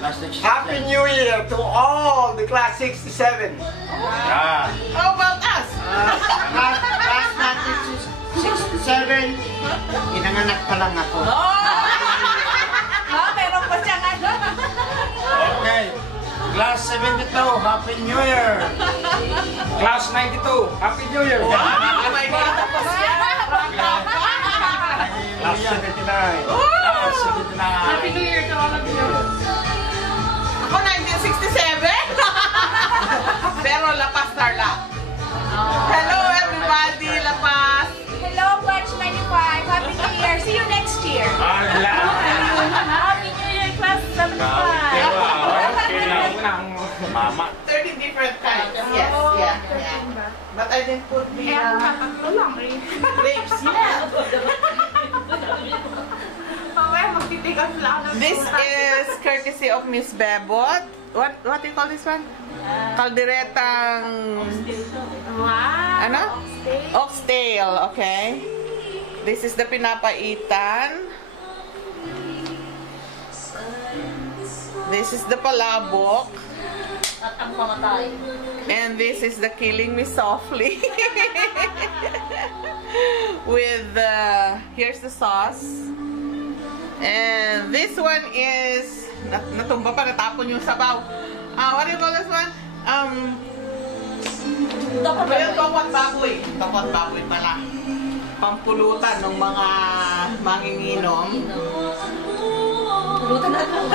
Happy New Year to all the class 67. How about us? Class 67, inanganak pa lang ako. Meron pa siya nga. Okay. Class 72, Happy New Year. Class 92, Happy New Year. Oh my God. Class 79. Class 79. Happy New Year to all of you. Ako 1967. Pero La Paz Tarlac. Hello everybody, La Paz. Hello, Batch 95. Happy New Year. See you next year. Happy New Year, Class 75. Mama. 30 different kinds. Yes, yeah. But I didn't put the grapes. This is courtesy of Miss Bebot. What do you call this one? Calderetang... Wow. Ano? Oxtail, okay. This is the pinapaitan. This is the palabok. At ang pamatay. And this is the killing me softly. With here's the sauce. And this one is natumba pa, natapon yung sabaw. What do you call this one? Tokot baboy. Tokot baboy pala. Pampulutan ng mga manginginom. Lutan natin.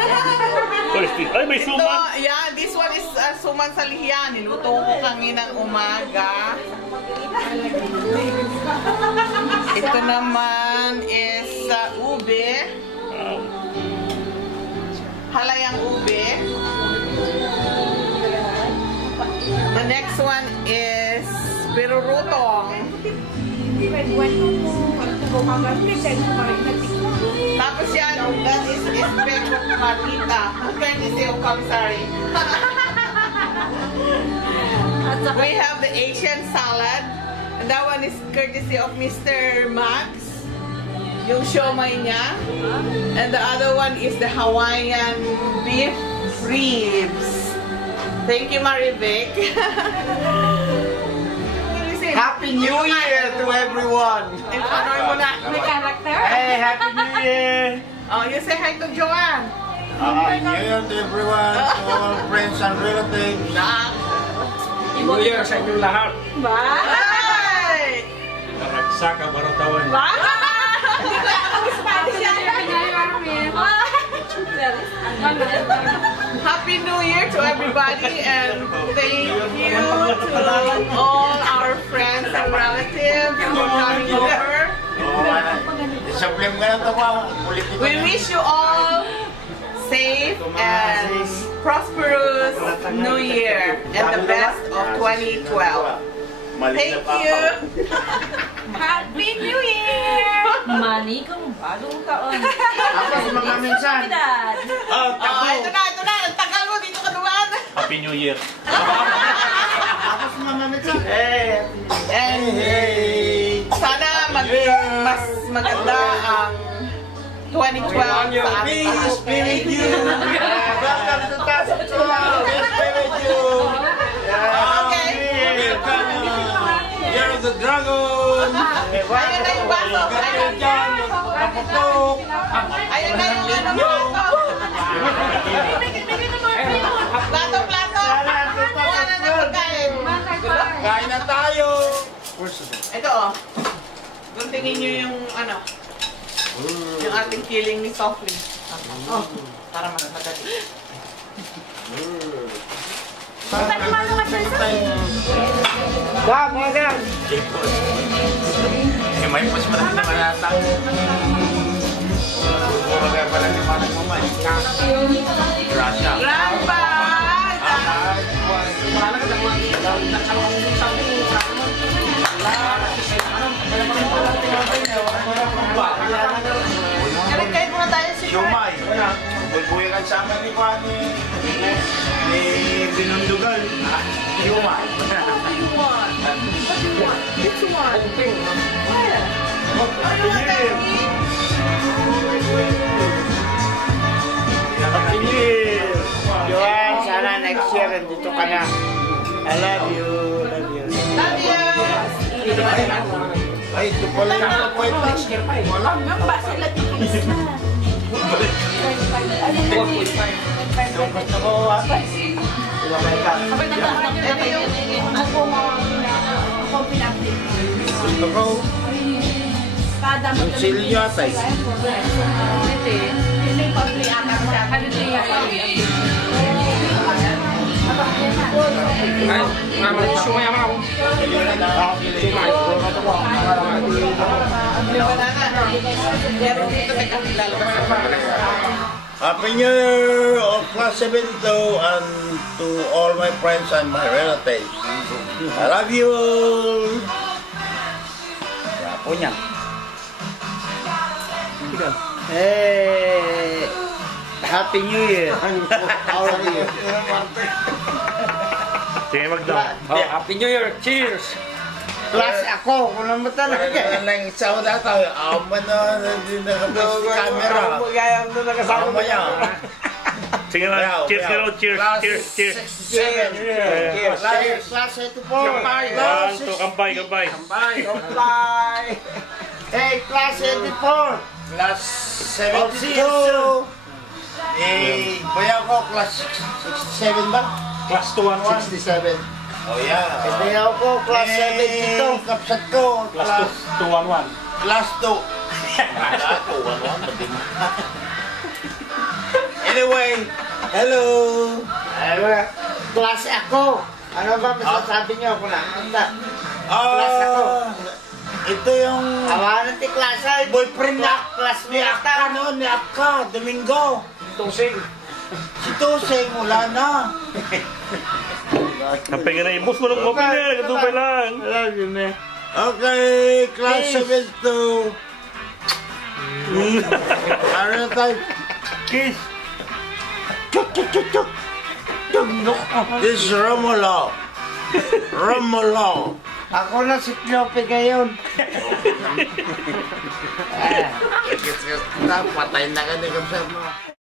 Ay, may suman. Yeah, this one is suman sa lihian. Niluto ko kanginang umaga. Ito naman is ube. Halayang ube. The next one is pirurutong. Tapos yan, that is espejo marita. Courtesy of commissary. We have the Asian salad. And that one is courtesy of Mr. Max. Yung siomay niya. And the other one is the Hawaiian beef ribs. Thank you, Marivic. Happy New Year to everyone. Panoy mo na. May character? Hey, Happy New Year. Oh, you say hi to Joanne. Happy New Year to everyone, to all friends and relatives. New Year sa inyong lahat. Bye! Saka Barotawan. Happy New Year to everybody and thank you to all our friends and relatives for coming over. We wish you all safe and prosperous New Year and the best of 2012. Thank you! Happy New Year! Manikong bagong taon. Ako si Mama Minsan. Ito na! Ang tagal mo! Dito ka dumaan! Happy New Year. Ako si Mama Minsan. Hey. And sana maging mas maganda ang 2012 sa ating Peace be with you. Welcome to Tasok Chula. Peace be with you. Okay. Year of the Dragon. Ayun na yung baso! Ayun na yung baso! Plato! Kuha na ng pagkain! Kain na tayo. Ito oh. Guntingin nyo yung ano. Yung ating killing ni softly. Oh, para madali. Wag, mga gan. May mas marami na manata. Puro kaya pala ni Manang Mamay. Gracia. Grandpa! Kalit-kalit muna tayo si Siomay. Bulbuyan sa amin ni Juan ni Binundugan. Siomay. Which one? Happy New Year. next year, nandito ka na. I love you. Love you. Love you! Ay, ito pala yung kapwede. Wala. Ang basa lang yung kiss na. 1.5. Ito yung Ako pinapit. Gusto ko. Kada Ang silyo atay. Hindi pa play anak siya. Ano siya? Ay, sumaya mo ako. Sumaya. yung banana. Meron dito may lalabas sa banana. Happy New Year of Class 72 and to all my friends and my relatives. I love you all. Siya po niya. Hey! Happy New Year! All of you. Sige, magdaw. Oh, Happy New Year. Cheers. Plus ako, kung naman talaga. Lang isaw na tayo. Ama na, hindi nakabas camera. Gaya mo nakasama Ama niya. Sige lang, cheers ka raw, cheers, cheers, cheers. Cheers! Class 84! One, two, kampay, kampay. Kampay! Hey, Class 84! Class 72. Eh, bayan ko, class 67 ba? Class 211. 67. Oh, yeah. Hindi ako, Class 72. Kapsat ko, Class 211. Class 2. Class 2, Anyway, hello. Class ako! Ano ba masasabi niyo ako na? Class ako. Ito yung Awanan ti class ay boyfriend niya. Class Ni Akka, no? Ni Akka, Domingo. Tusing. Si Tuseng, wala na. Kampay ka na, ibos mo ng kopi na, nagkatupay lang. Alam yun eh. Okay, class 72. Ano na tayo? Kiss! This is Romulo. Romulo. Ako na si Pinope ngayon. Patay na ka ni Kamsat mo.